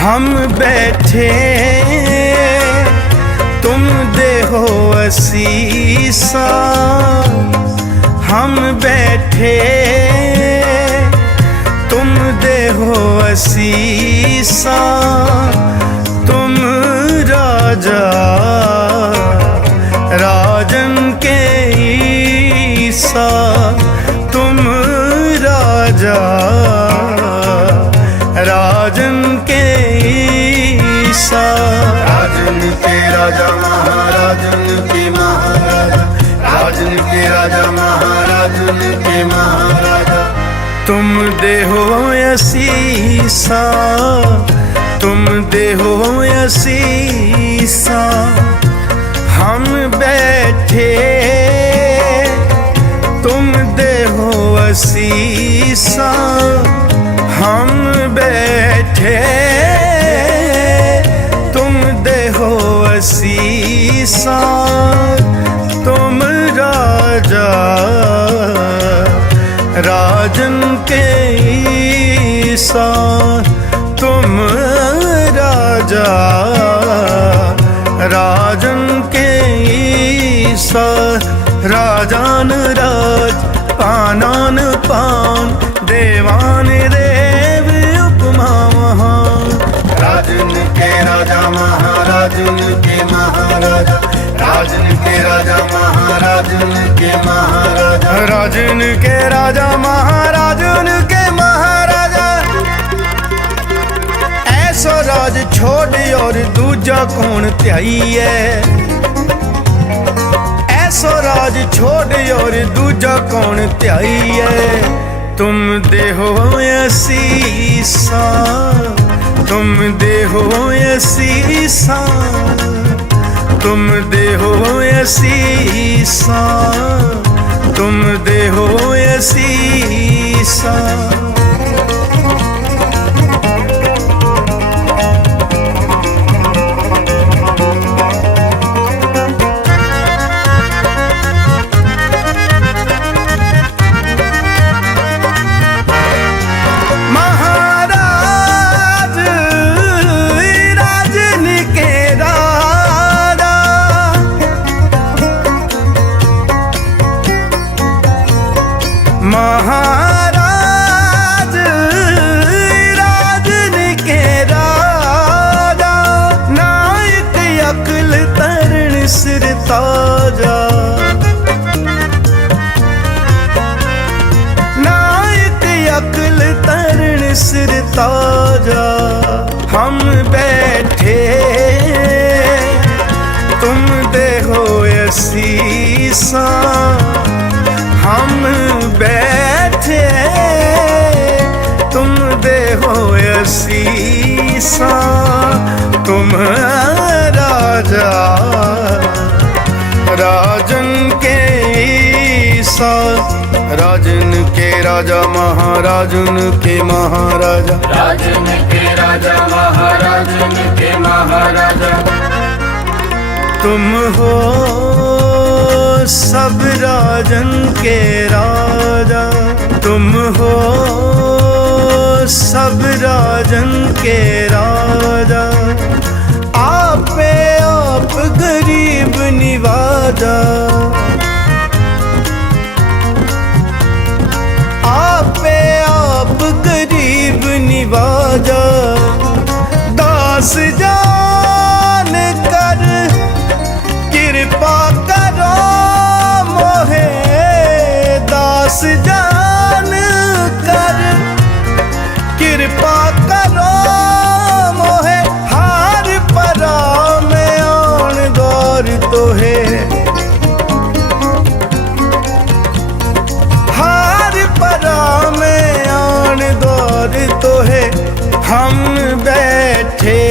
हम बैठे तुम देहो असीसा, हम बैठे तुम देहो असीसा, तुम राजा राजन के ईसा, तुम राजा राजन के ईसा। राजन के राजा महाराजन के महाराजा, राजन के राजा महाराजन के महाराजा। तुम देहो असीसा, तुम देहो असीसा, हम बैठे तुम देहो असीसा, हम बैठे तुम देहो असीसा, तुम राजा राजन के ईसा, तुम राजा राजन के ईसा। राजान राज पानान पान, देवान देव उपमा महान। राजन के राजा महाराजन के महाराजा, राजन के राजा महाराजन के महाराजा। राजन के राजा महाराजन के महाराजा। ऐसा राज छोड़ और दूजा कौन त्याइए, ऐसा राज छोड़ और दूजा कौन त्याइए। तुम देहो असीसा, तुम देहो असीसा, तुम देहो असीसा, तुम देहो असीसा। महाराज राजन के राजा, नायक अकल तरण सिर ताजा, नायक अकल तरण सिर ताजा। हम बैठे तुम देहो असीसा, हम बैठे तुम देहो असीसा, तुम राजा राजन के ईसा। राजन के राजा महाराजन के महाराजा, राजन के राजा महाराजन के महाराजा। तुम हो सब राजन के राजा, तुम हो सब राजन के राजा। आपे आप गरीब निवाजा, आपे आप गरीब निवाजा। दास जान कर कृपा करो मोहे, दास जान कर कृपा करो मोहे। हार परा में आन दौर तो है, हार परा में आन दौर तो है। हम बैठे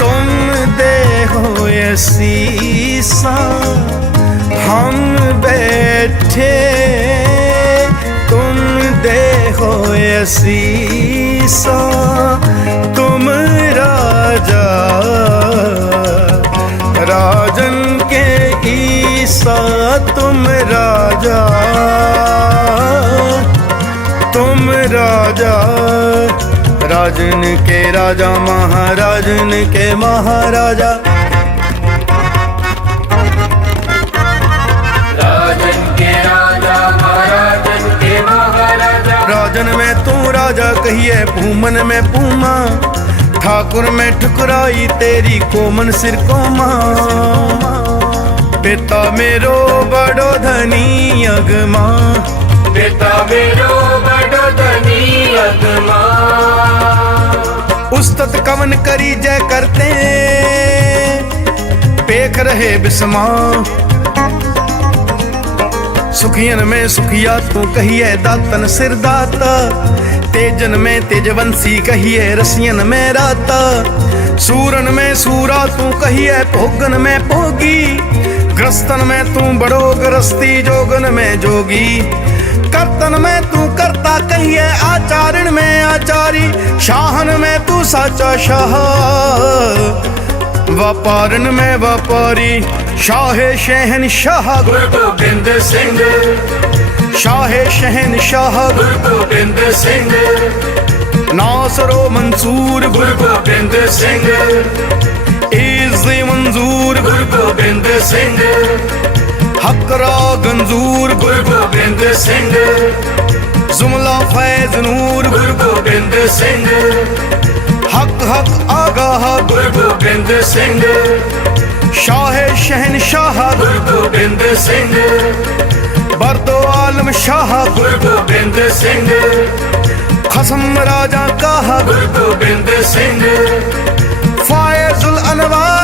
तुम देहो असीसा, हम बैठे तुम देहो असीसा, तुम राजा राजन के ईसा, तुम राजा तुम राजा राजन के राजा महाराजन के महाराजा। राजन के राजा महाराजन के महाराजा। राजन में तू राजा कहिए भूमन में पूमा, ठाकुर में ठुकराई तेरी कोमन सिर कोमा। पिता मेरो बड़ो धनी अगमा, पिता मेरो बड़ो धनी अगमा। उस्तत कवन करी जय करते पेख रहे बिस्मा। सुखियन में सुखिया तू कहिए दातन सिर दाता, तेजन में तेजवंशी कहिए रसियन में राता। सूरन में सूरा तू कहिए भोगन में भोगी, ग्रस्तन में तू बड़ो ग्रस्ती जोगन में जोगी। कर्तन में तू करता कहिए आचारण में आचारी, शाहन में तू साचा शाह व्यापारन में व्यापारी। शाहे शहनशाह गुरु गोबिंद सिंह, शाहे शहनशाह गुरु गोबिंद सिंह। नासरो मंसूर गुरु गोबिंद सिंह, इज़्ज़ मंजूर गुरु गोबिंद सिंह। हकरा गंजूर गुरु गोबिंद सिंह, जुमला फैज नूर गुरु गोबिंद सिंह। हक हक आगाह गुरु गोबिंद सिंह, शाहे शहनशाह गुरु गोबिंद सिंह। बरदो आलम शाह गुरु गोबिंद सिंह, खसम राजा काहा। गुरु गोबिंद सिंह। फायजुल अनवार